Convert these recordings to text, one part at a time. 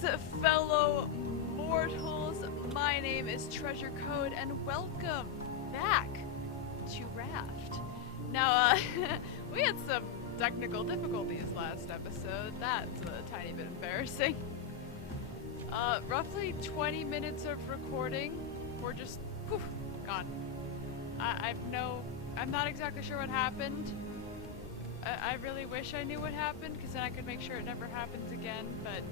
Greetings, fellow mortals. My name is Treasure Code, and welcome back to Raft. Now, we had some technical difficulties last episode. That's a tiny bit embarrassing. Roughly 20 minutes of recording. We're just, poof, gone. I'm not exactly sure what happened. I really wish I knew what happened, because then I could make sure it never happens again, but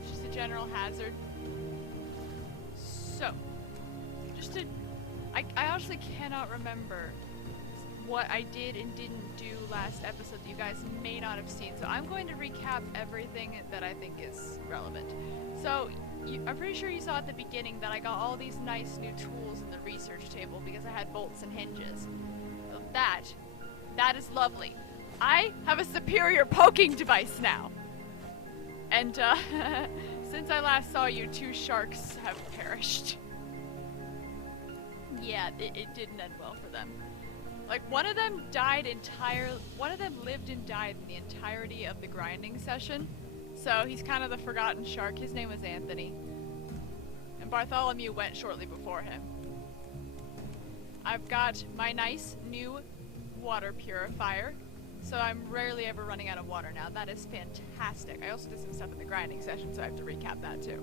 it's just a general hazard. So, I honestly cannot remember what I did and didn't do last episode that you guys may not have seen, so I'm going to recap everything that I think is relevant. So, I'm pretty sure you saw at the beginning that I got all these nice new tools in the research table because I had bolts and hinges. So that is lovely. I have a superior poking device now. And, since I last saw you, 2 sharks have perished. Yeah, it didn't end well for them. Like, one of them lived and died in the entirety of the grinding session. So, he's kind of the forgotten shark. His name was Anthony. And Bartholomew went shortly before him. I've got my nice new water purifier, so I'm rarely ever running out of water now. That is fantastic. I also did some stuff in the grinding session, so I have to recap that too.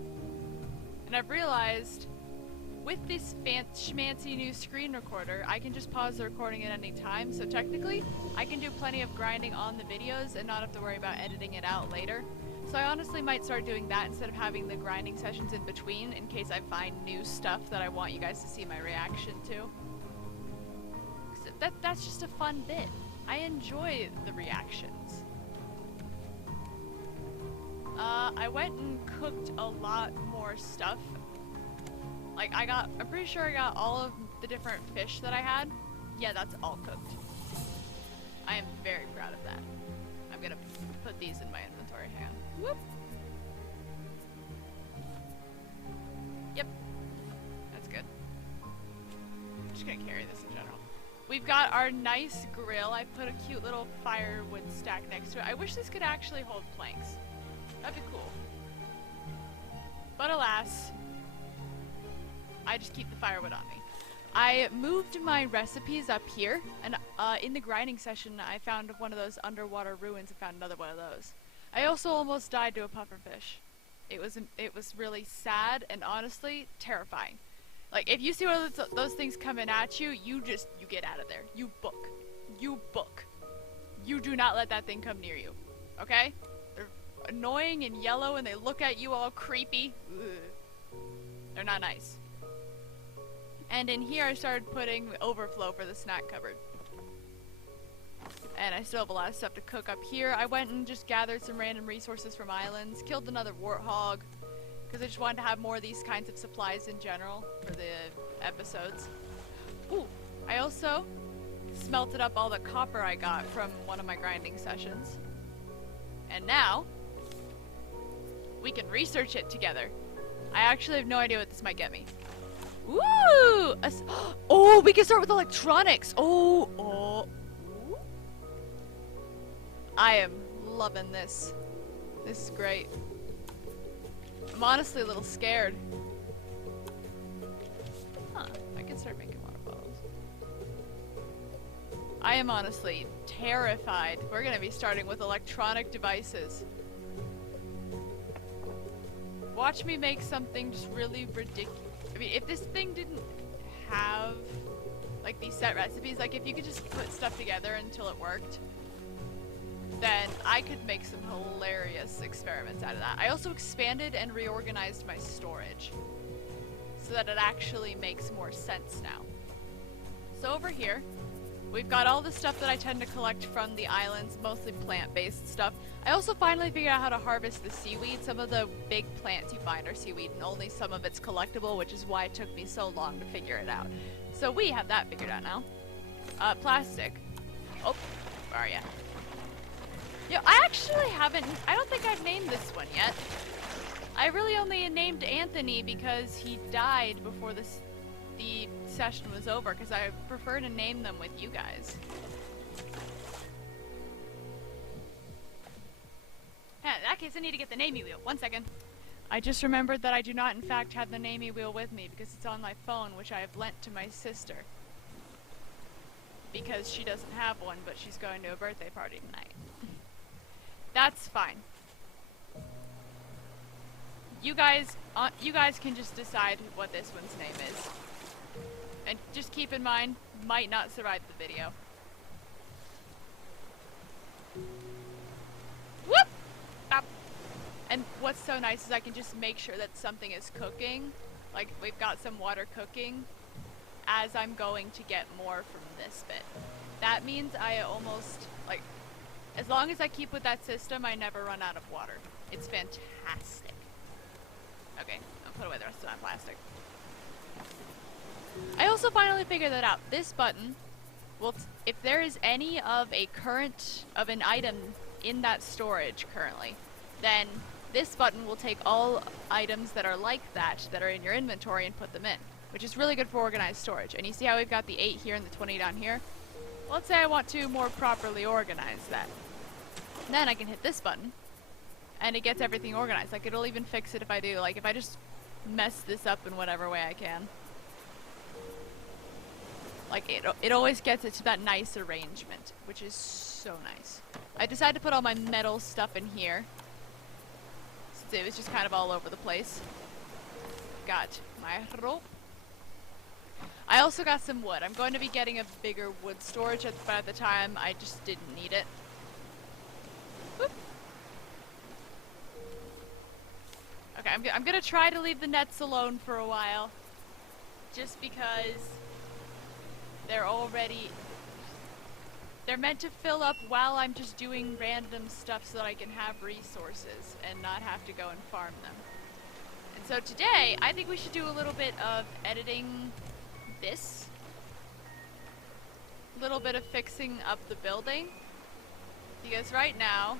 And I've realized, with this schmancy new screen recorder, I can just pause the recording at any time, so technically, I can do plenty of grinding on the videos and not have to worry about editing it out later. So I honestly might start doing that instead of having the grinding sessions in between, in case I find new stuff that I want you guys to see my reaction to. That's just a fun bit. I enjoy the reactions. I went and cooked a lot more stuff. Like, I'm pretty sure I got all of the different fish that I had. Yeah, that's all cooked. I am very proud of that. I'm gonna put these in my inventory. Hang on. Whoop. Yep. That's good. I'm just gonna carry this in general. We've got our nice grill. I put a cute little firewood stack next to it. I wish this could actually hold planks. That'd be cool. But alas, I just keep the firewood on me. I moved my recipes up here, and in the grinding session I found one of those underwater ruins and found another one of those. I also almost died to a pufferfish. It was really sad and honestly terrifying. Like, if you see one of those things coming at you, you get out of there. You book. You book. You do not let that thing come near you. Okay? They're annoying and yellow and they look at you all creepy. Ugh. They're not nice. And in here I started putting overflow for the snack cupboard. And I still have a lot of stuff to cook up here. I went and just gathered some random resources from islands. Killed another warthog. Because I just wanted to have more of these kinds of supplies in general for the episodes. Ooh, I also smelted up all the copper I got from one of my grinding sessions. And now, we can research it together. I actually have no idea what this might get me. Ooh! Oh, we can start with electronics! Oh! I am loving this. This is great. I'm honestly a little scared. Huh, I can start making water bottles. I am honestly terrified. We're gonna be starting with electronic devices. Watch me make something just really ridiculous. I mean, if this thing didn't have, like, these set recipes, like, if you could just put stuff together until it worked, then I could make some hilarious experiments out of that. I also expanded and reorganized my storage so that it actually makes more sense now. So over here, we've got all the stuff that I tend to collect from the islands, mostly plant-based stuff. I also finally figured out how to harvest the seaweed. Some of the big plants you find are seaweed, and only some of it's collectible, which is why it took me so long to figure it out. So we have that figured out now. Plastic. Oh, where are ya? Yeah, I actually haven't, I don't think I've named this one yet. I really only named Anthony because he died before the session was over, because I prefer to name them with you guys. Yeah, that that case, I need to get the namey wheel. 1 second. I just remembered that I do not, in fact, have the namey wheel with me because it's on my phone, which I have lent to my sister. Because she doesn't have one, but she's going to a birthday party tonight. That's fine. You guys can just decide what this one's name is. And just keep in mind, might not survive the video. Whoop! Up. And what's so nice is I can just make sure that something is cooking. Like, we've got some water cooking as I'm going to get more from this bit. That means I almost, like, as long as I keep with that system, I never run out of water. It's fantastic. Okay, I'll put away the rest of my plastic. I also finally figured that out. This button will, if there is any of an item in that storage currently, then this button will take all items that are like that are in your inventory and put them in, which is really good for organized storage. And you see how we've got the 8 here and the 20 down here? Let's say I want to more properly organize that. Then I can hit this button, and it gets everything organized. Like, it'll even fix it if I do, like, if I just mess this up in whatever way I can. Like, it always gets it to that nice arrangement, which is so nice. I decided to put all my metal stuff in here, since it was just kind of all over the place. Got my rope. I also got some wood. I'm going to be getting a bigger wood storage, but at the time, I just didn't need it. Whoop. Okay, I'm gonna try to leave the nets alone for a while, just because they're meant to fill up while I'm just doing random stuff so that I can have resources and not have to go and farm them. And so today, I think we should do a little bit of editing this. A little bit of fixing up the building. Because right now,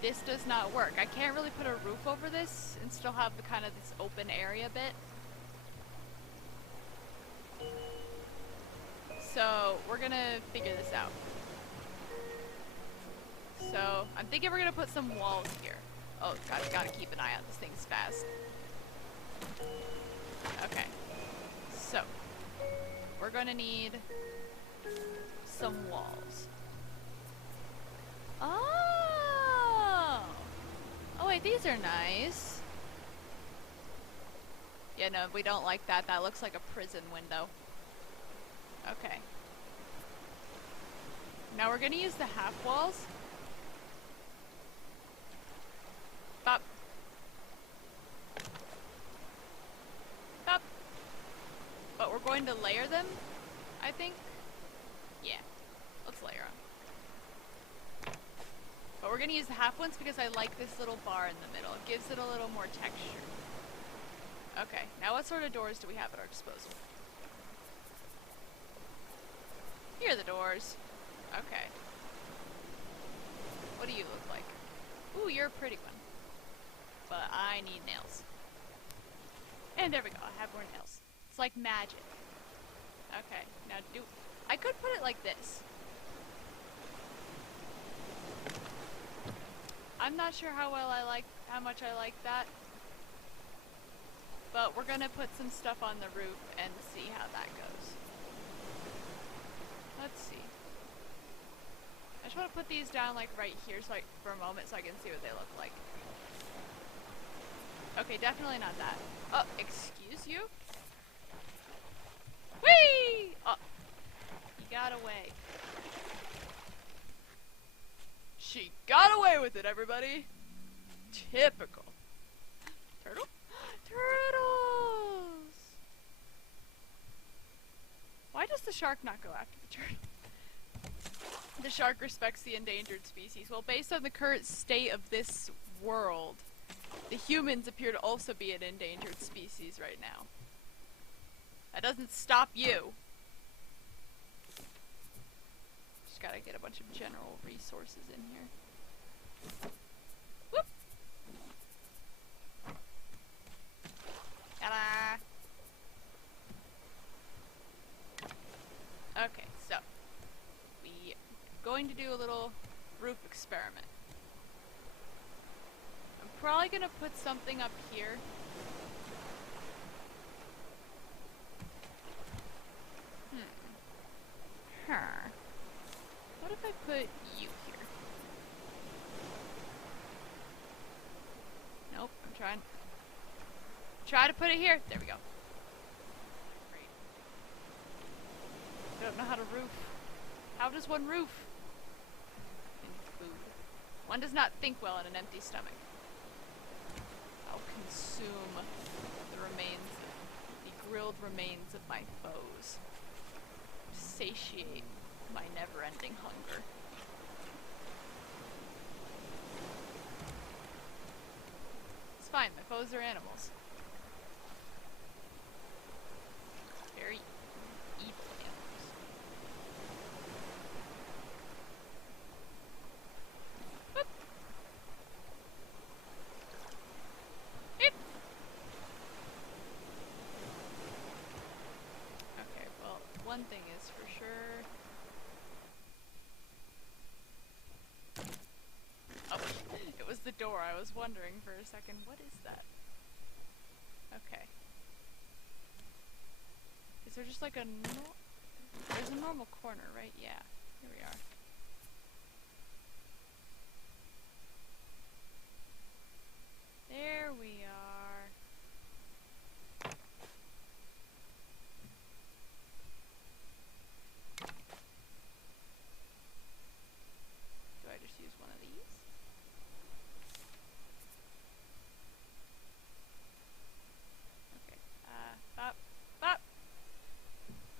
this does not work. I can't really put a roof over this and still have the kind of this open area bit. So we're gonna figure this out. So I'm thinking we're gonna put some walls here. Oh, gotta keep an eye on this thing's fast. Okay. So we're gonna need some walls. Oh! Oh wait, these are nice. Yeah, no, we don't like that. That looks like a prison window. Okay. Now we're gonna use the half walls. Bop. Bop. But we're going to layer them, I think. Yeah. Let's layer them. But we're gonna use the half ones because I like this little bar in the middle. It gives it a little more texture. Okay, now what sort of doors do we have at our disposal? Here are the doors. Okay. What do you look like? Ooh, you're a pretty one. But I need nails. And there we go, I have more nails. It's like magic. Okay, now I could put it like this. I'm not sure how much I like that. But we're gonna put some stuff on the roof and see how that goes. Let's see. I just want to put these down like right here so for a moment so I can see what they look like. Okay, definitely not that. Oh, excuse you? Whee! Oh, he got away. She got away with it, everybody. Typical. Turtle? Turtles! Why does the shark not go after the turtle? The shark respects the endangered species. Well, based on the current state of this world, the humans appear to also be an endangered species right now. That doesn't stop you. Just gotta get a bunch of general resources in here. Whoop! Ta-da! Okay, so we're going to do a little roof experiment. probably gonna put something up here. What if I put you here? Nope, I'm trying. Try to put it here. There we go. Great. I don't know how to roof. How does one roof? In food. One does not think well on an empty stomach. I'll consume the remains, the grilled remains of my foes. Satiate my never-ending hunger. It's fine, my foes are animals. Very evil animals. Whoop. Beep. Okay, well, one thing is for sure. Oh, it was the door. I was wondering for a second, what is that? Okay. Is there just like a there's a normal corner, right? Yeah. Here we are. There we are. Do I just use one of these? Okay. Bop. Bop.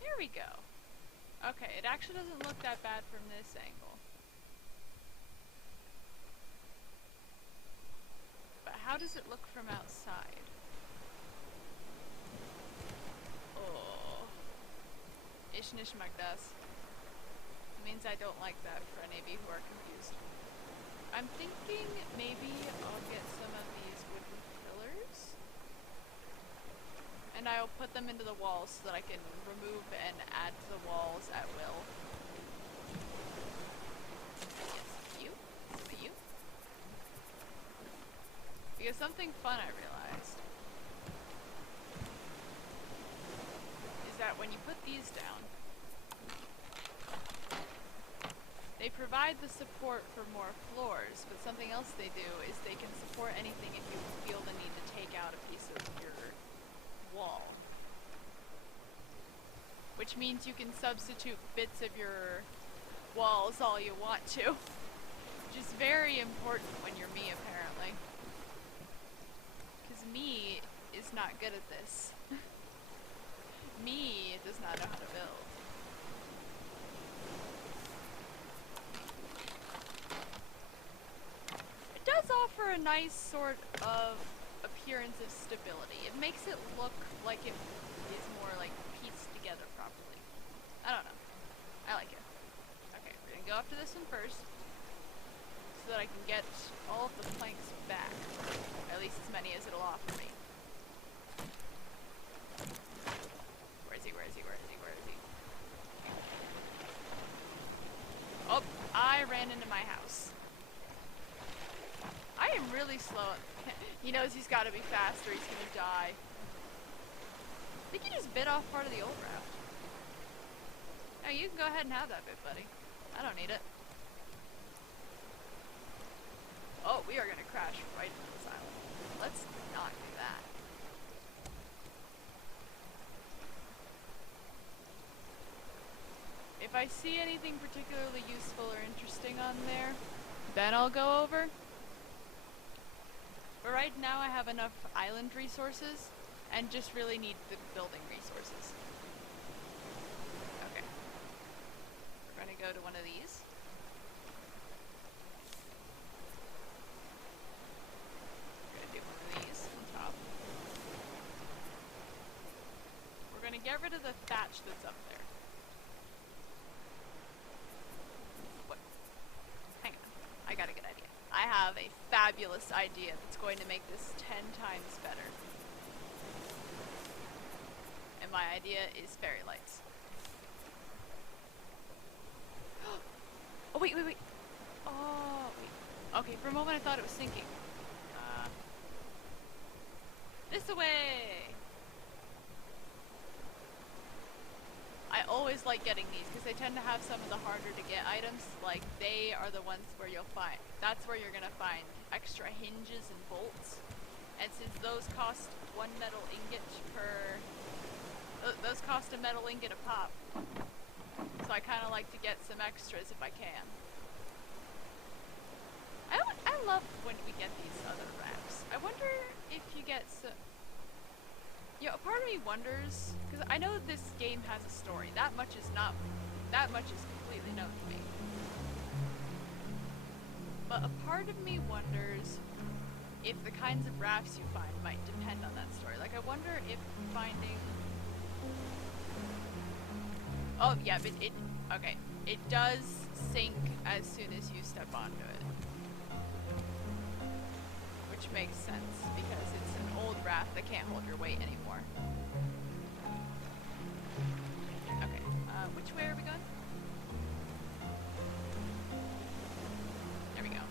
There we go. Okay, it actually doesn't look that bad from this angle. But how does it look from outside? Oh. Ishnish Magdas. Means I don't like that for any of you who are confused. I'm thinking maybe I'll get some of these wooden pillars. And I'll put them into the walls so that I can remove and add to the walls at will. Yes, you. You. Because something fun I realized is that when you put these down, they provide the support for more floors, but something else they do is they can support anything if you feel the need to take out a piece of your wall. Which means you can substitute bits of your walls all you want to. Which is very important when you're me, apparently. Because me is not good at this. Me does not know how to build. It does offer a nice sort of appearance of stability. It makes it look like it is more like pieced together properly. I don't know. I like it. Okay, we're gonna go after this one first, so that I can get all of the planks back. At least as many as it'll offer me. Where is he? Where is he? Where is he? Where is he? Oh, I ran into my house. I am really slow. He knows he's gotta be fast or he's gonna die. I think he just bit off part of the old raft. No, you can go ahead and have that bit, buddy. I don't need it. Oh, we are gonna crash right into this island. Let's not do that. If I see anything particularly useful or interesting on there, then I'll go over. But right now I have enough island resources and just really need the building resources. Okay. We're gonna go to one of these. We're gonna do one of these on top. We're gonna get rid of the thatch that's up there. What? Hang on. I got a good idea. I have a fabulous idea that's going to make this 10 times better. And my idea is fairy lights. Oh, wait, wait, wait. Oh, wait. Okay, for a moment I thought it was sinking. This away! I always like getting these because they tend to have some of the harder to get items. Like, they are the ones where you'll find, that's where you're gonna find extra hinges and bolts. And since those cost one metal ingot per, those cost a metal ingot a pop. So I kind of like to get some extras if I can. I love when we get these other rafts. I wonder if you get some... You know, a part of me wonders, because I know this game has a story. That much is completely known to me. But a part of me wonders if the kinds of rafts you find might depend on that story. Like, I wonder if finding... Oh, yeah, but okay. It does sink as soon as you step onto it. Which makes sense, because it's an old raft that can't hold your weight anymore. Okay, which way are we going? There we go.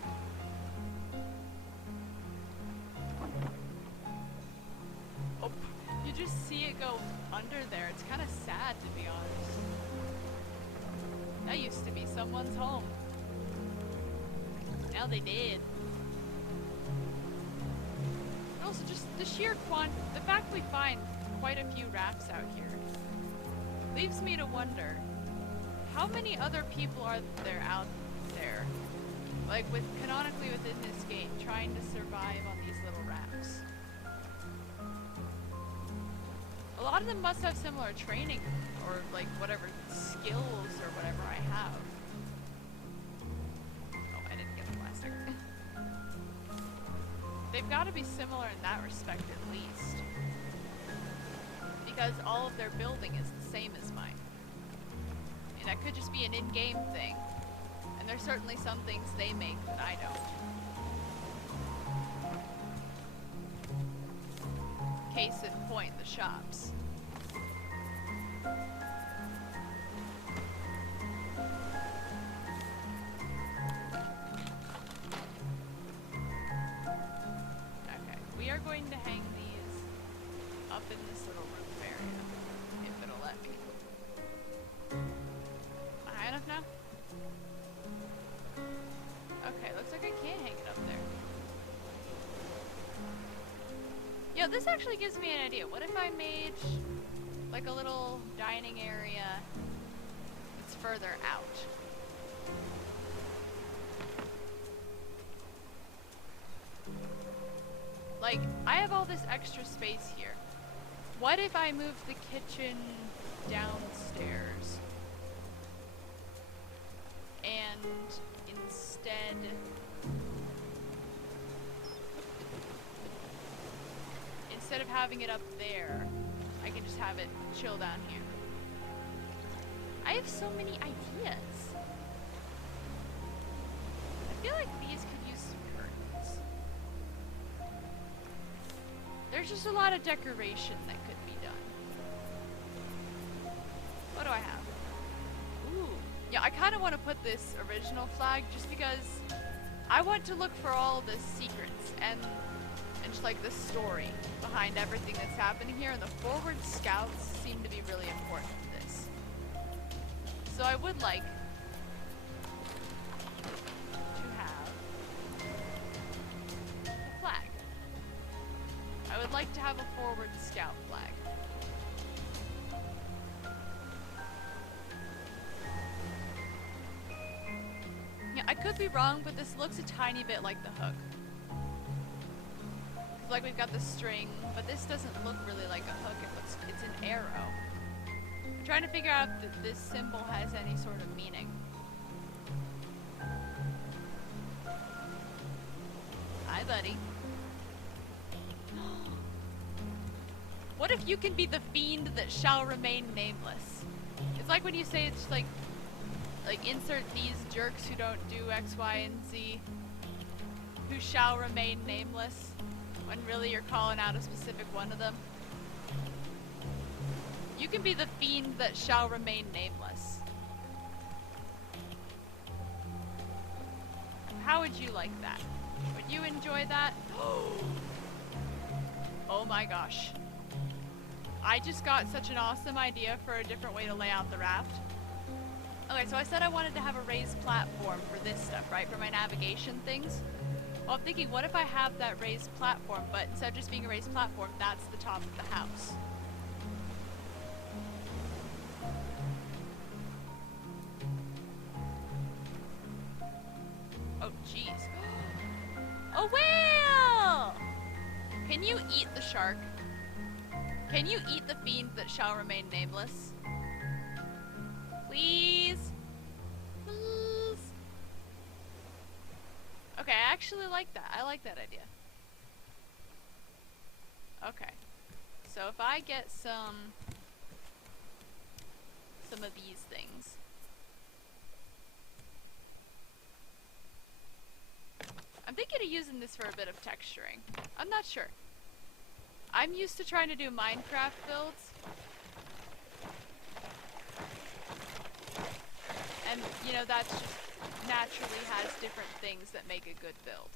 Oh, you just see it go under there. It's kind of sad, to be honest. That used to be someone's home. Now they did. Also, just the sheer the fact we find quite a few rafts out here leaves me to wonder, how many other people are there out there, like canonically within this game, trying to survive on these little rafts? A lot of them must have similar training, or like whatever skills or whatever I have. Oh, I didn't get the plastic. They've got to be similar in that respect at least. Because all of their building is the same as mine. And that could just be an in-game thing. And there's certainly some things they make that I don't. Case in point, the shops. We are going to hang these up in this little roof area, if it'll let me. High enough now? Okay, looks like I can hang it up there. Yo, this actually gives me an idea. What if I made like a little dining area that's further out? Like, I have all this extra space here. What if I moved the kitchen downstairs? And instead of having it up there, I can just have it chill down here. I have so many ideas. I feel like these could use some curtains. There's just a lot of decoration that could be done. What do I have? Ooh. Yeah, I kind of want to put this original flag just because I want to look for all the secrets and just like the story behind everything that's happening here, and the forward scouts seem to be really important to this. So I would like to have a flag. I would like to have a forward scout flag. Yeah, I could be wrong, but this looks a tiny bit like the hook. It's like we've got the string, but this doesn't look really like a hook. It's an arrow. I'm trying to figure out if this symbol has any sort of meaning. Hi, buddy. What if you can be the fiend that shall remain nameless? It's like when you say it's like insert these jerks who don't do X, Y, and Z, who shall remain nameless, when really you're calling out a specific one of them. You can be the fiend that shall remain nameless. How would you like that? Would you enjoy that? Oh my gosh. I just got such an awesome idea for a different way to lay out the raft. Okay, so I said I wanted to have a raised platform for this stuff, right? For my navigation things. Well, I'm thinking, what if I have that raised platform, but instead of just being a raised platform, that's the top of the house? Oh, jeez. A whale! Can you eat the shark? Can you eat the fiend that shall remain nameless? Please? Please? Okay, I actually like that. I like that idea. Okay. So if I get some of these things. I'm thinking of using this for a bit of texturing. I'm not sure. I'm used to trying to do Minecraft builds. And, you know, that just naturally has different things that make a good build.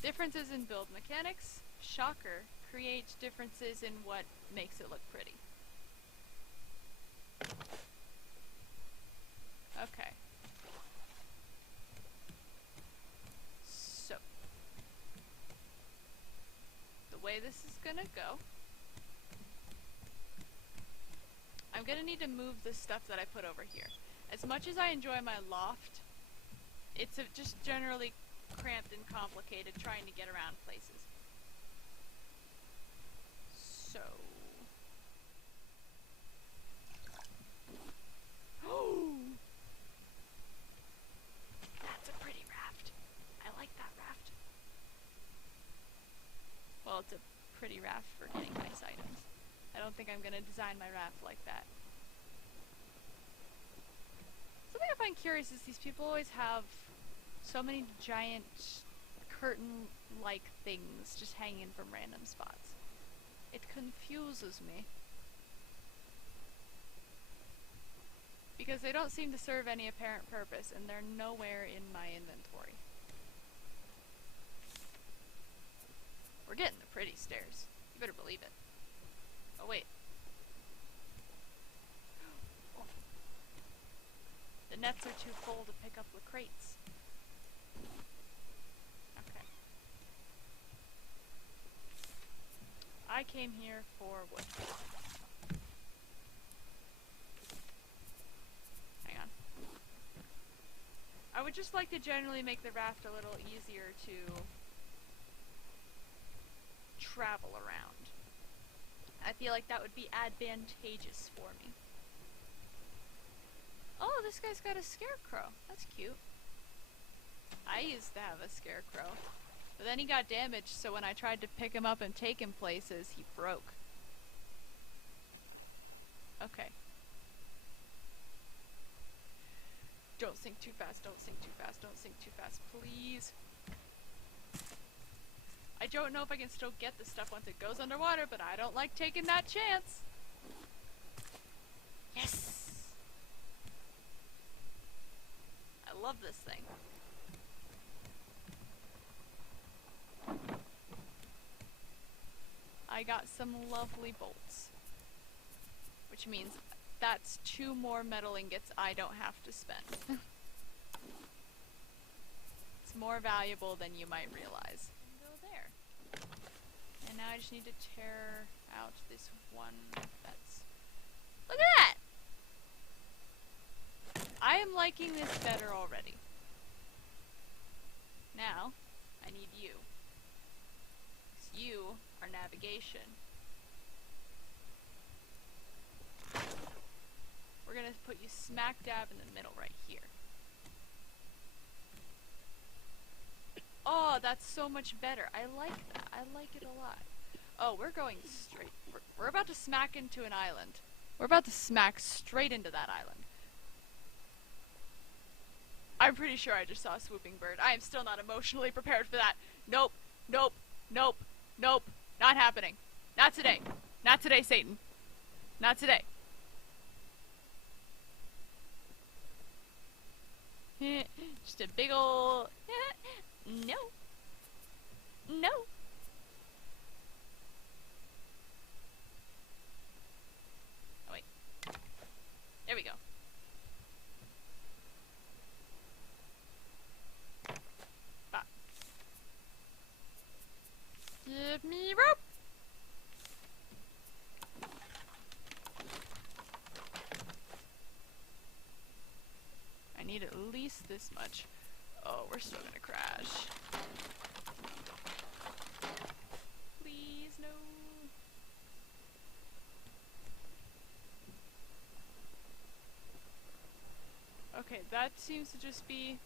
Differences in build mechanics, shocker, create differences in what makes it look pretty. Okay. So, the way this is gonna go, I'm gonna need to move the stuff that I put over here. As much as I enjoy my loft, it's just generally cramped and complicated trying to get around places. So... Oh! That's a pretty raft. I like that raft. Well, it's a pretty raft for getting nice items. I don't think I'm gonna design my raft like that. Something I find curious is these people always have so many giant curtain-like things just hanging from random spots. It confuses me. Because they don't seem to serve any apparent purpose, and they're nowhere in my inventory. We're getting the pretty stairs. You better believe it. Oh, wait. Oh. The nets are too full to pick up the crates. Okay. I came here for wood. Hang on. I would just like to generally make the raft a little easier to travel around. I feel like that would be advantageous for me. Oh, this guy's got a scarecrow. That's cute. I used to have a scarecrow. But then he got damaged, so when I tried to pick him up and take him places, he broke. Okay. Don't sink too fast, don't sink too fast, don't sink too fast, please. I don't know if I can still get the stuff once it goes underwater, but I don't like taking that chance. Yes! I love this thing. I got some lovely bolts. Which means that's 2 more metal ingots I don't have to spend. It's more valuable than you might realize. Go there. And now I just need to tear out this one that's... Look at that! I am liking this better already. Now, I need you. 'Cause you are navigation. We're gonna put you smack dab in the middle right here. Oh, that's so much better. I like that. I like it a lot. Oh, we're going straight. We're about to smack into an island. We're about to smack straight into that island. I'm pretty sure I just saw a swooping bird. I am still not emotionally prepared for that. Nope. Nope. Nope. Nope. Not happening. Not today. Not today, Satan. Not today. Just a big ol' no. No. Oh, wait. There we go. Ah. Give me rope. I need at least this much. Oh, we're still gonna crash. Please, no. Okay, that seems to just be...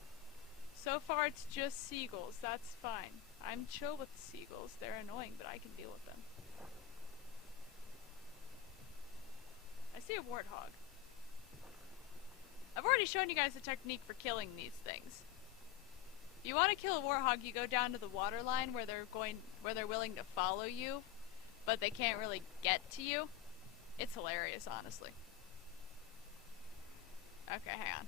So far it's just seagulls, that's fine. I'm chill with seagulls, they're annoying, but I can deal with them. I see a warthog. I've already shown you guys the technique for killing these things. If you want to kill a warthog, you go down to the water line where they're willing to follow you, but they can't really get to you. It's hilarious, honestly. Okay, hang on.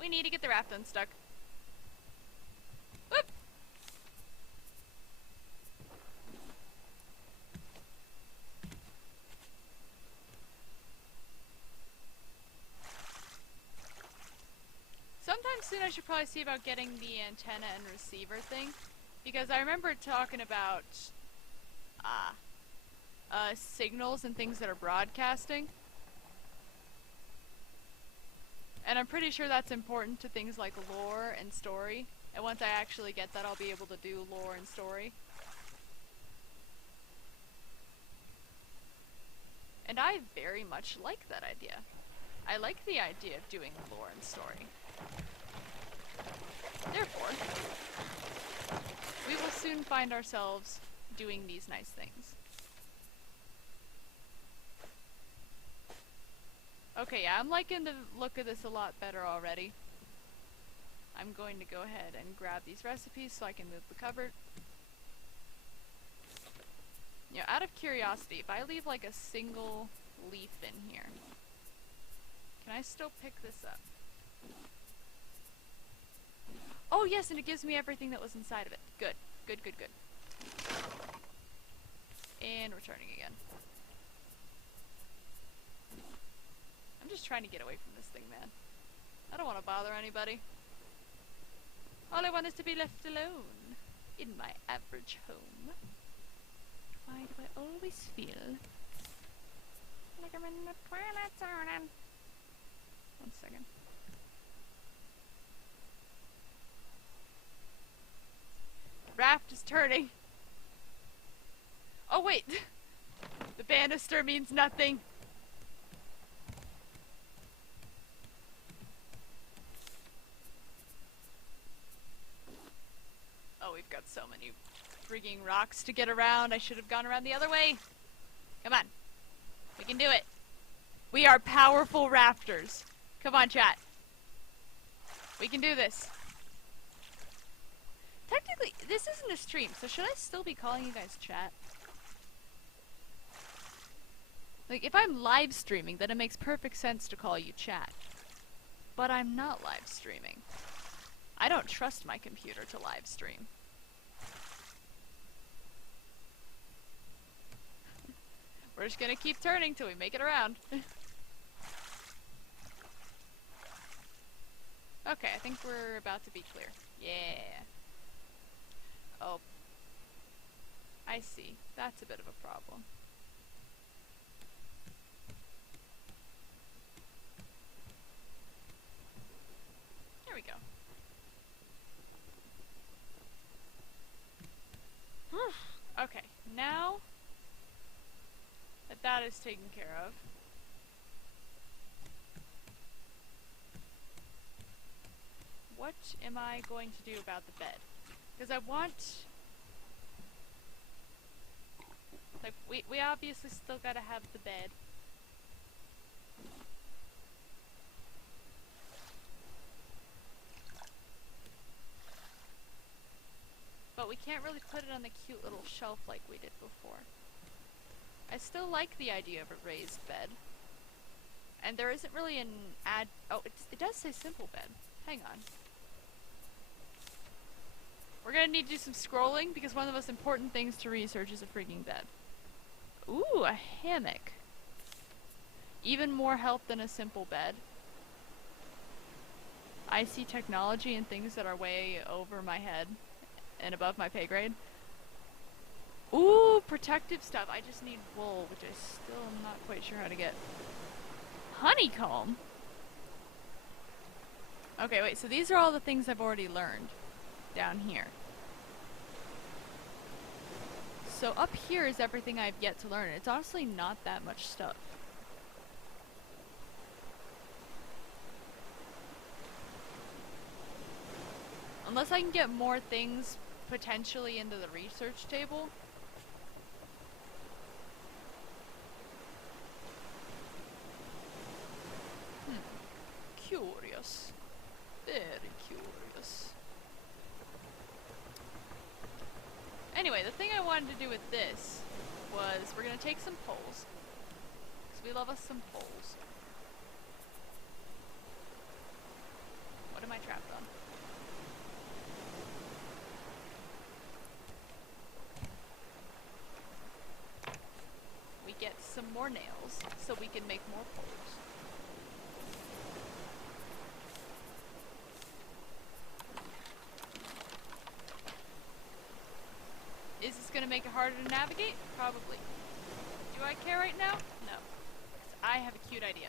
We need to get the raft unstuck. Whoop! Sometime soon I should probably see about getting the antenna and receiver thing, because I remember talking about signals and things that are broadcasting. And I'm pretty sure that's important to things like lore and story. And once I actually get that, I'll be able to do lore and story. And I very much like that idea. I like the idea of doing lore and story. Therefore, we will soon find ourselves doing these nice things. Okay, yeah, I'm liking the look of this a lot better already. I'm going to go ahead and grab these recipes so I can move the cupboard. You know, out of curiosity, if I leave like a single leaf in here, can I still pick this up? Oh yes, and it gives me everything that was inside of it. Good. Good, good, good. And returning again. I'm just trying to get away from this thing, man. I don't want to bother anybody. All I want is to be left alone in my average home. Why do I always feel like I'm in the Twilight Zone? 1 second. Raft is turning. Oh wait! The banister means nothing. Oh, we've got so many frigging rocks to get around. I should have gone around the other way. Come on. We can do it. We are powerful rafters. Come on, chat. We can do this. Technically, this isn't a stream, so should I still be calling you guys chat? Like, if I'm live streaming, then it makes perfect sense to call you chat. But I'm not live streaming. I don't trust my computer to live stream. We're just gonna keep turning till we make it around. Okay, I think we're about to be clear. Yeah. Oh. I see. That's a bit of a problem. There we go. Okay, now that that is taken care of, what am I going to do about the bed? Because I want... Like, we obviously still gotta have the bed. But we can't really put it on the cute little shelf like we did before. I still like the idea of a raised bed. And there isn't really an oh, it does say simple bed. Hang on. We're gonna need to do some scrolling because one of the most important things to research is a freaking bed. Ooh, a hammock. Even more help than a simple bed. I see technology and things that are way over my head and above my pay grade. Ooh, protective stuff. I just need wool, which I still am not quite sure how to get. Honeycomb? Okay, wait, so these are all the things I've already learned down here. So up here is everything I've yet to learn. It's honestly not that much stuff. Unless I can get more things potentially into the research table. Curious. Very curious. Anyway, the thing I wanted to do with this was we're gonna take some poles. Because we love us some poles. What am I trapped on? We get some more nails so we can make more poles. Is this gonna make it harder to navigate? Probably. Do I care right now? No. I have a cute idea.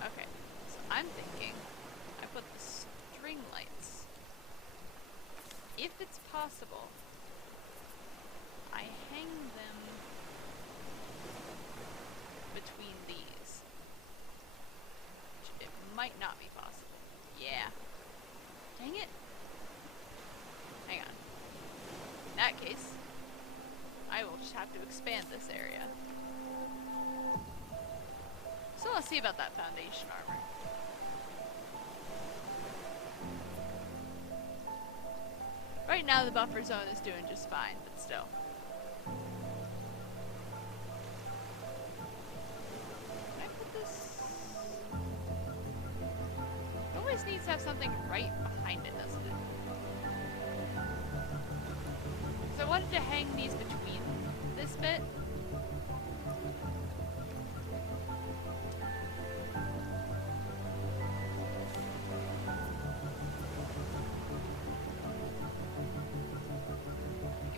Okay, so I'm thinking I put the string lights. If it's possible, I hang them between these. It might not be possible. Yeah. Dang it. Hang on. In that case, I will just have to expand this area. So let's see about that foundation armor. Right now the buffer zone is doing just fine, but still. Can I put this? It always needs to have something right behind it, doesn't it? So I wanted to hang these between this bit.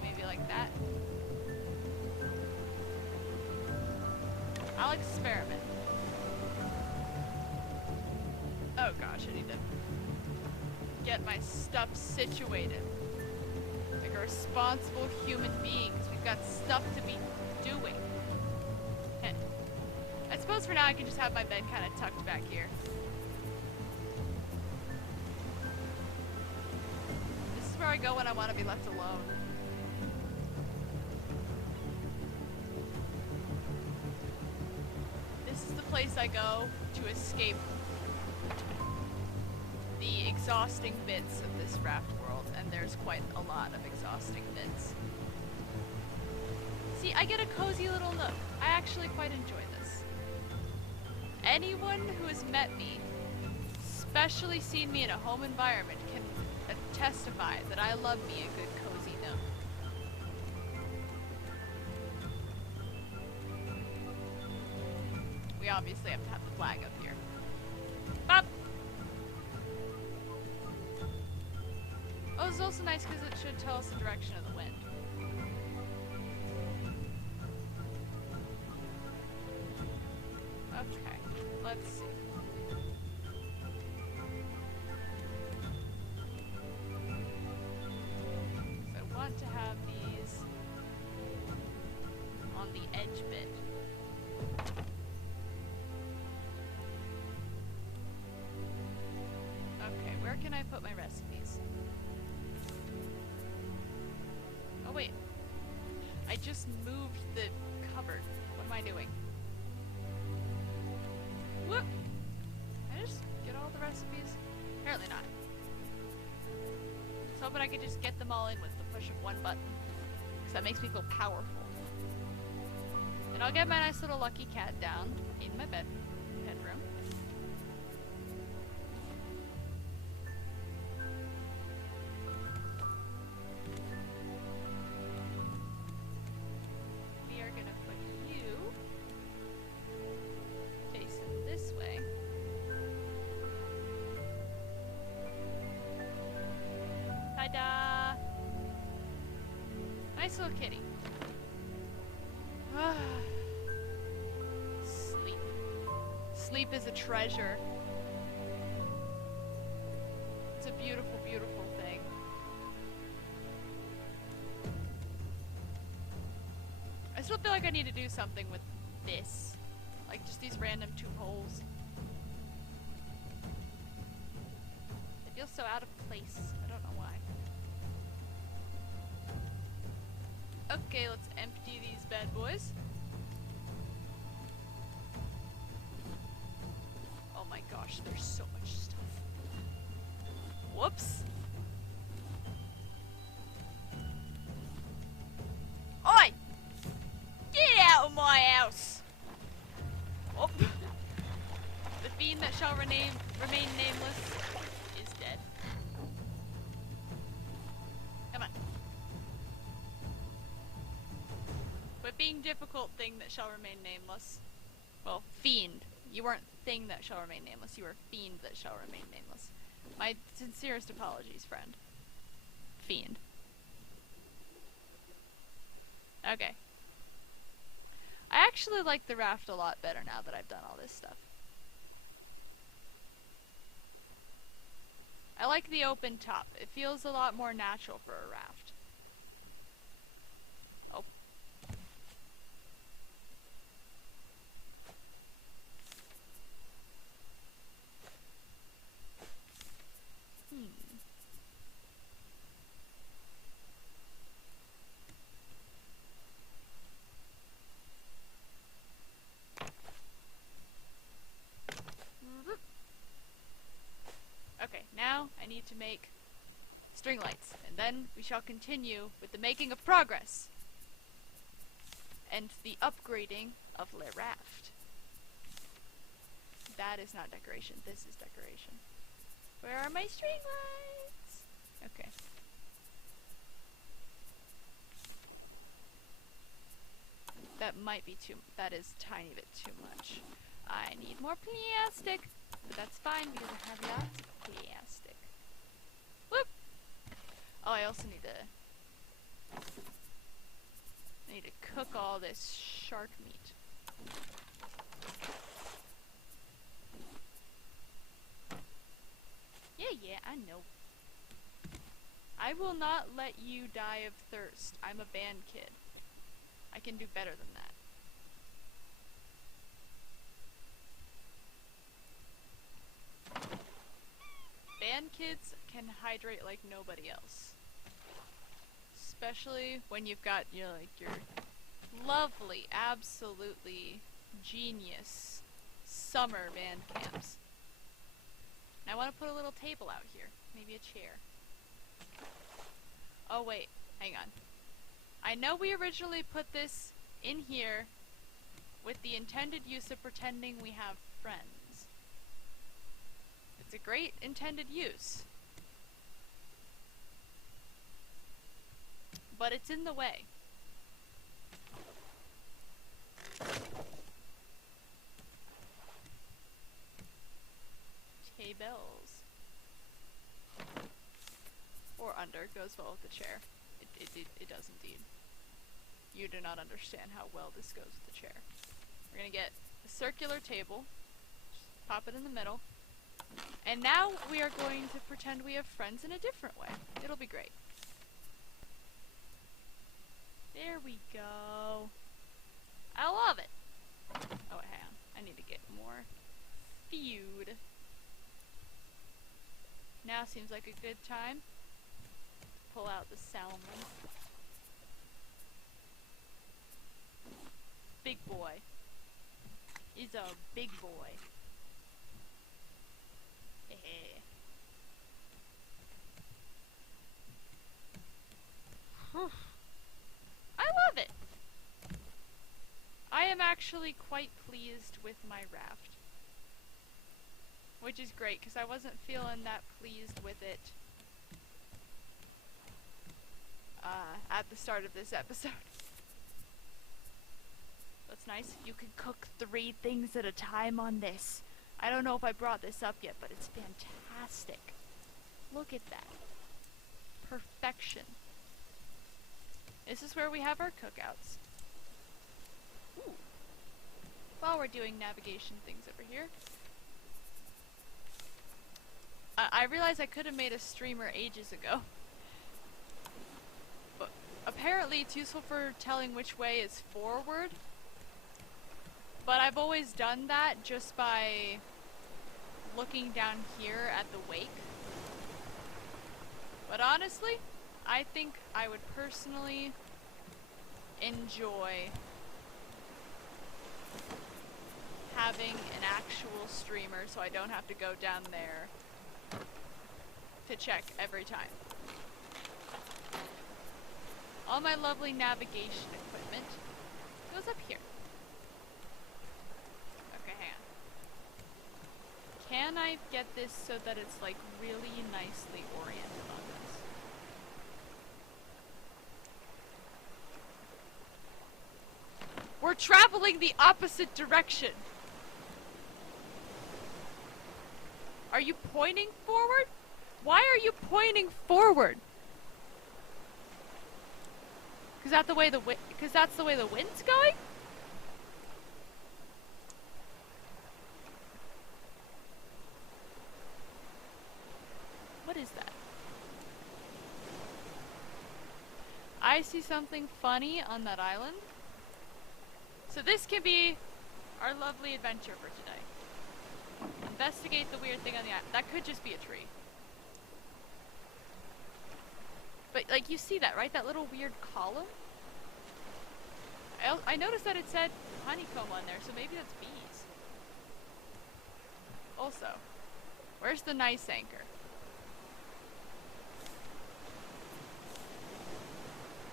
Maybe like that. I'll experiment. Oh gosh, I need to get my stuff situated. Like a responsible human being, because we've got stuff to be doing. Heh. I suppose for now I can just have my bed kind of tucked back here. This is where I go when I want to be left alone. This is the place I go to escape the exhausting bits of this Raft world, and there's quite a lot of exhausting bits. See, I get a cozy little nook. I actually quite enjoy this. Anyone who has met me, especially seen me in a home environment, can testify that I love me a good cozy nook. We obviously have to have the flag up here. Bop! Oh, this is also nice because it should tell us the direction of the wind. Okay, let's see. So I want to have these on the edge bit. Okay, where can I put my recipes? Oh wait, I just moved the cupboard. What am I doing? Whoop! Can I just get all the recipes? Apparently not. I was hoping I could just get them all in with the push of one button. Because that makes me feel powerful. And I'll get my nice little lucky cat down in my bedroom. Nice little kitty. Sleep. Sleep is a treasure. It's a beautiful, beautiful thing. I still feel like I need to do something with this. Like just these random 2 holes. It feels so out of place. I don't know why. Okay, let's empty these bad boys. Oh my gosh, there's so much stuff. Whoops. Oi! Get out of my house! Oh. The fiend that shall remain nameless is dead. Come on. But being difficult thing that shall remain nameless. Well, fiend. You weren't thing that shall remain nameless. You were fiend that shall remain nameless. My sincerest apologies, friend. Fiend. Okay. I actually like the raft a lot better now that I've done all this stuff. I like the open top. It feels a lot more natural for a raft. Oh. Okay, now I need to make string lights, and then we shall continue with the making of progress and the upgrading of Le Raft. That is not decoration, this is decoration. Where are my string lights? Okay. That might be that is a tiny bit too much. I need more plastic, but that's fine because I have lots of plastic. Whoop! Oh, I also need to cook all this shark meat. Yeah, I know. I will not let you die of thirst. I'm a band kid. I can do better than that. Band kids can hydrate like nobody else. Especially when you've got your lovely, absolutely genius summer band camps. And I want to put a little table out here. Maybe a chair. Oh wait, hang on. I know we originally put this in here with the intended use of pretending we have friends. It's a great intended use. But it's in the way. Tables. Or under, goes well with the chair. It does indeed. You do not understand how well this goes with the chair. We're gonna get a circular table, just pop it in the middle, and now we are going to pretend we have friends in a different way. It'll be great. There we go. I love it. Oh, hang on. I need to get more food. Now seems like a good time to pull out the salmon. Big boy. He's a big boy. Hey. I love it. I am actually quite pleased with my raft. Which is great, because I wasn't feeling that pleased with it at the start of this episode. That's nice. You can cook 3 things at a time on this. I don't know if I brought this up yet, but it's fantastic. Look at that. Perfection. This is where we have our cookouts. Ooh. While we're doing navigation things over here. I realized I could have made a streamer ages ago. But apparently it's useful for telling which way is forward. But I've always done that just by looking down here at the wake. But honestly, I think I would personally enjoy having an actual streamer so I don't have to go down there to check every time. All my lovely navigation equipment goes up here. Okay, hang on. Can I get this so that it's like really nicely oriented on this? We're traveling the opposite direction! Are you pointing forward? Why are you pointing forward? Cause that's the way the wind's going? What is that? I see something funny on that island. So this can be our lovely adventure for today. Investigate the weird thing on the island. That could just be a tree. But, like, you see that, right? That little weird column? I noticed that it said honeycomb on there, so maybe that's bees. Also, where's the nice anchor?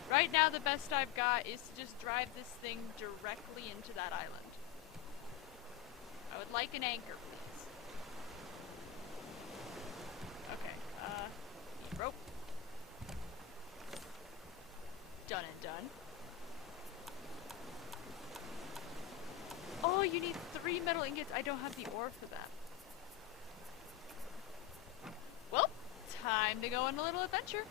Right now, the best I've got is to just drive this thing directly into that island. I would like an anchor, please. Okay, need rope. Done and done. Oh, you need 3 metal ingots. I don't have the ore for that. Well, time to go on a little adventure.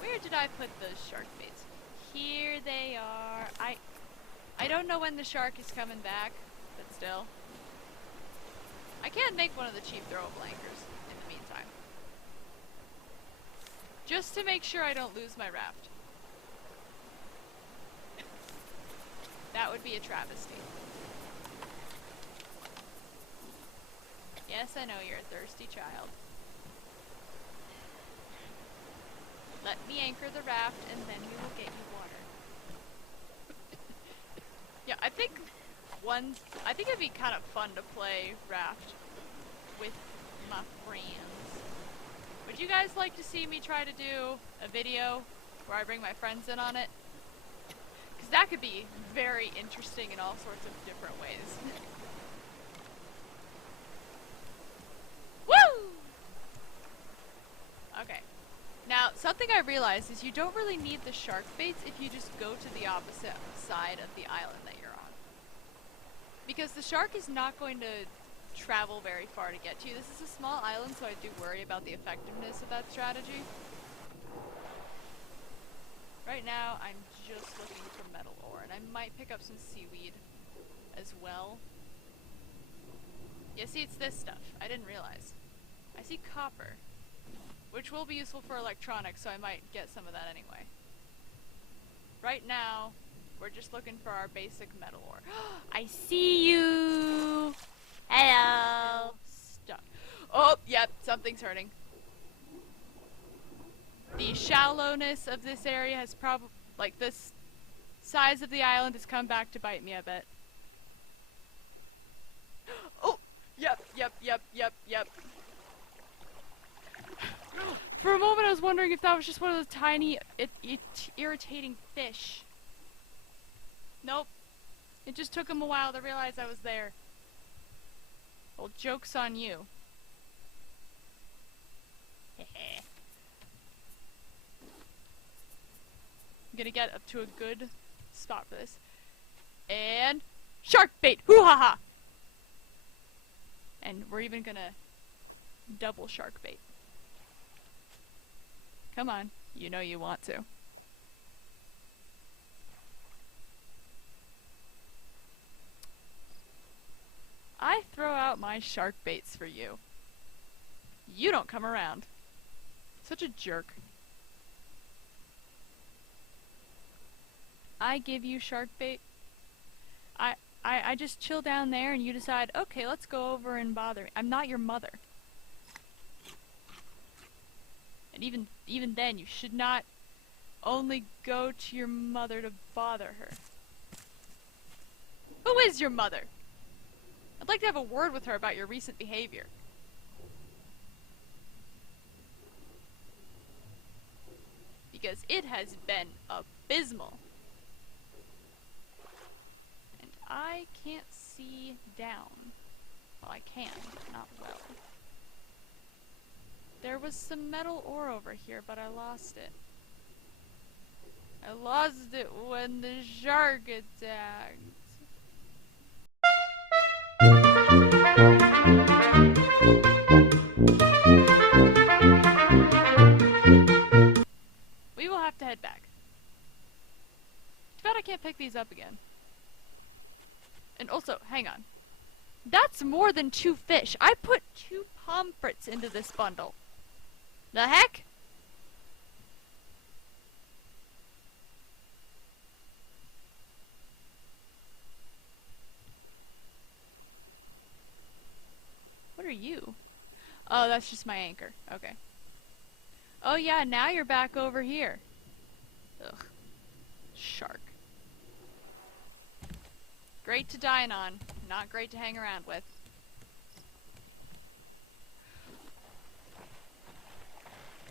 Where did I put those shark baits? Here they are. I don't know when the shark is coming back, but still. I can make one of the cheap throwable anchors in the meantime. Just to make sure I don't lose my raft. That would be a travesty. Yes, I know you're a thirsty child. Let me anchor the raft and then we will get you water. Yeah, I think it'd be kind of fun to play Raft with my friends. Would you guys like to see me try to do a video where I bring my friends in on it? Because that could be very interesting in all sorts of different ways. Woo! Okay. Now, something I realized is you don't really need the shark baits if you just go to the opposite side of the island that you're on. Because the shark is not going to travel very far to get to you. This is a small island, so I do worry about the effectiveness of that strategy. Right now, I'm just looking for metal ore, and I might pick up some seaweed as well. Yeah, see, it's this stuff. I didn't realize. I see copper, which will be useful for electronics, so I might get some of that anyway. Right now, we're just looking for our basic metal ore. I see you! Hello! Stuck. Oh, yep, something's hurting. The shallowness of this area has probably, like, this size of the island has come back to bite me, I bet. Oh! Yep. For a moment I was wondering if that was just one of those tiny, irritating fish. Nope. It just took him a while to realize I was there. Well, joke's on you. I'm gonna get up to a good spot for this. And shark bait! Hoo-ha-ha! And we're even gonna double shark bait. Come on. You know you want to. I throw out my shark baits for you. You don't come around. Such a jerk. I give you shark bait. I just chill down there and you decide, okay, let's go over and bother me. I'm not your mother. And even then, you should not only go to your mother to bother her. Who is your mother? I'd like to have a word with her about your recent behavior. Because it has been abysmal. And I can't see down. Well, I can, but not well. There was some metal ore over here, but I lost it. I lost it when the shark attacked. We will have to head back. Too bad I can't pick these up again. And also, hang on. That's more than 2 fish. I put 2 pomfrets into this bundle. The heck? What are you? Oh, that's just my anchor. Okay. Oh yeah, now you're back over here. Ugh. Shark. Great to dine on, not great to hang around with.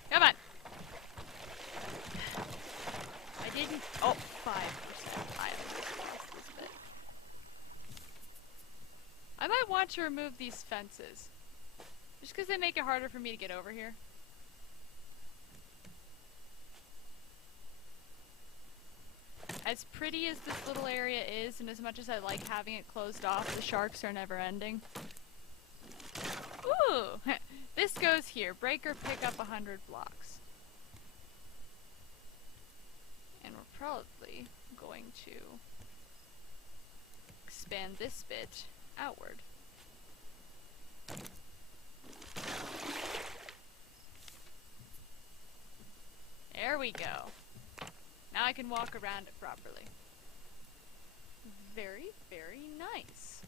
Come on! I didn't... Oh, 5%. I lost this bit. I might want to remove these fences. Just because they make it harder for me to get over here. As pretty as this little area is, and as much as I like having it closed off, the sharks are never ending. Ooh! This goes here. Break or pick up 100 blocks. And we're probably going to expand this bit outward. There we go. Now I can walk around it properly. Very, very nice.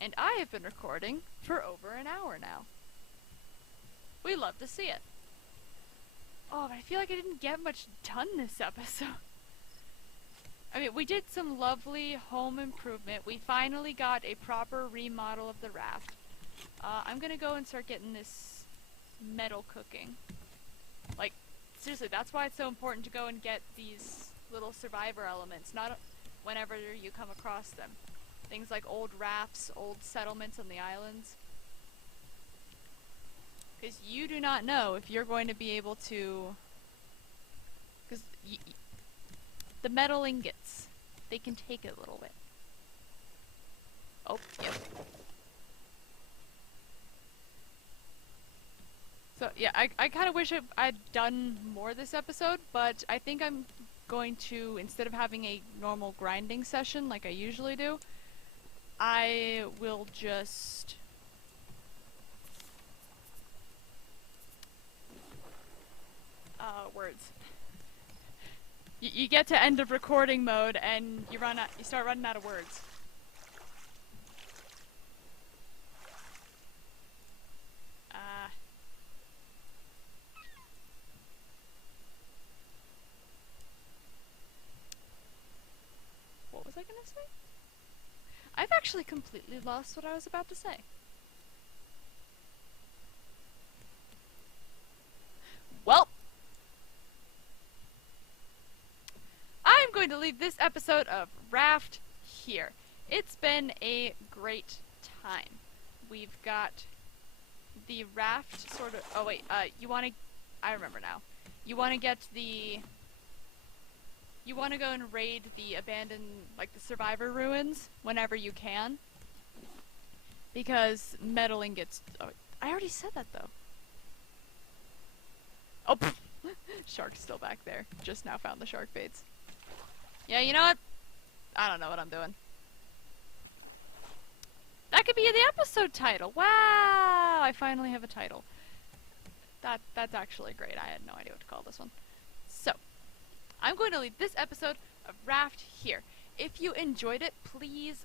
And I have been recording for over an hour now. We love to see it. Oh, but I feel like I didn't get much done this episode. I mean, we did some lovely home improvement. We finally got a proper remodel of the raft. I'm gonna go and start getting this metal cooking. Like, seriously, that's why it's so important to go and get these little survivor elements, not whenever you come across them. Things like old rafts, old settlements on the islands. Because you do not know if you're going to be able to... Because the metal ingots, they can take it a little bit. Oh, yep. So, yeah, I kind of wish I'd done more this episode, but I think I'm going to, instead of having a normal grinding session like I usually do, I will just... words. You get to end of recording mode and you start running out of words. What was I gonna say? I've actually completely lost what I was about to say. Well, I'm going to leave this episode of Raft here. It's been a great time. We've got the raft sort of... Oh wait, you want to... I remember now. You want to get the... You want to go and raid the abandoned, like the survivor ruins whenever you can. Because metal ingots... Oh, I already said that though. Oh, Shark's still back there. Just now found the shark baits. Yeah, you know what? I don't know what I'm doing. That could be the episode title. Wow! I finally have a title. That's actually great. I had no idea what to call this one. So, I'm going to leave this episode of Raft here. If you enjoyed it, please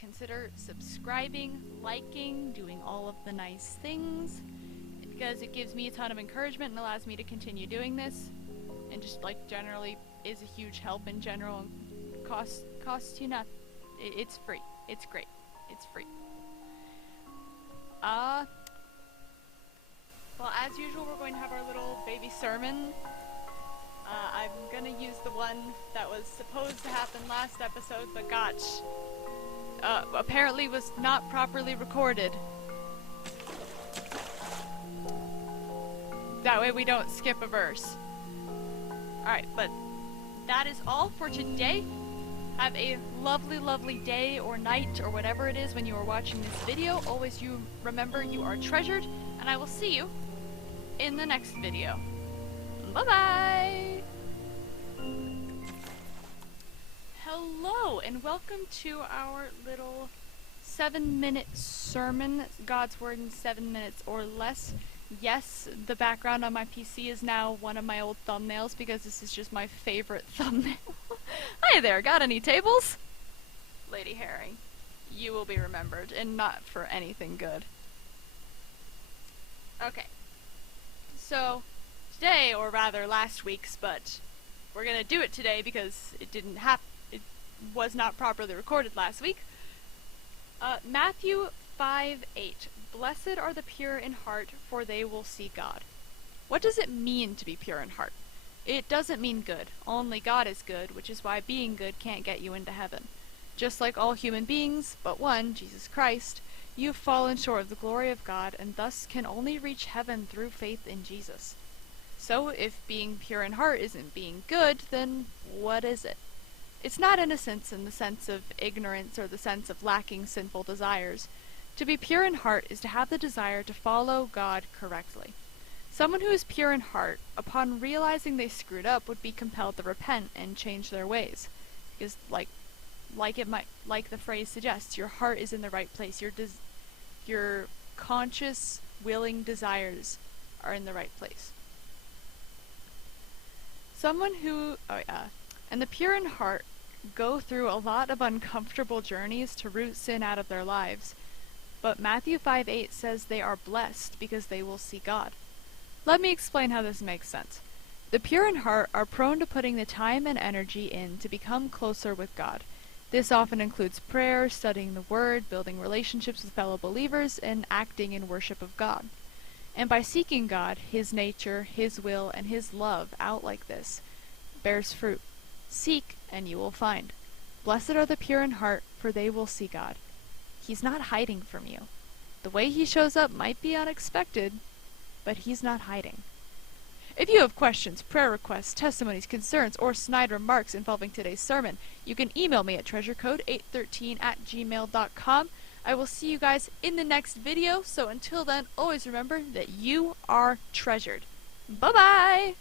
consider subscribing, liking, doing all of the nice things, because it gives me a ton of encouragement and allows me to continue doing this, and just like generally is a huge help in general and costs you nothing. It's free. It's great. It's free. Well, as usual, we're going to have our little baby sermon. I'm gonna use the one that was supposed to happen last episode, but apparently was not properly recorded. That way we don't skip a verse. Alright, but that is all for today. Have a lovely, lovely day or night or whatever it is when you are watching this video. Always remember you are treasured, and I will see you in the next video. Bye-bye! Hello, and welcome to our little 7-minute sermon, God's Word in 7 minutes or less. Yes, the background on my PC is now one of my old thumbnails because this is just my favorite thumbnail. Hi there, got any tables? Lady Herring, you will be remembered, and not for anything good. Okay. So, today, or rather last week's, but we're gonna do it today because it it was not properly recorded last week. Matthew 5:8. Blessed are the pure in heart, for they will see God. What does it mean to be pure in heart? It doesn't mean good. Only God is good, which is why being good can't get you into heaven. Just like all human beings, but one, Jesus Christ, you've fallen short of the glory of God, and thus can only reach heaven through faith in Jesus. So, if being pure in heart isn't being good, then what is it? It's not innocence in the sense of ignorance or the sense of lacking sinful desires. To be pure in heart is to have the desire to follow God correctly. Someone who is pure in heart, upon realizing they screwed up, would be compelled to repent and change their ways. Because, like the phrase suggests, your heart is in the right place. Your conscious, willing desires are in the right place. And the pure in heart go through a lot of uncomfortable journeys to root sin out of their lives. But Matthew 5:8 says they are blessed because they will see God. Let me explain how this makes sense. The pure in heart are prone to putting the time and energy in to become closer with God. This often includes prayer, studying the Word, building relationships with fellow believers, and acting in worship of God. And by seeking God, His nature, His will, and His love out like this, bears fruit. Seek, and you will find. Blessed are the pure in heart, for they will see God. He's not hiding from you. The way He shows up might be unexpected, but He's not hiding. If you have questions, prayer requests, testimonies, concerns, or snide remarks involving today's sermon, you can email me at treasurecode813@gmail.com. I will see you guys in the next video, so until then, always remember that you are treasured. Bye-bye!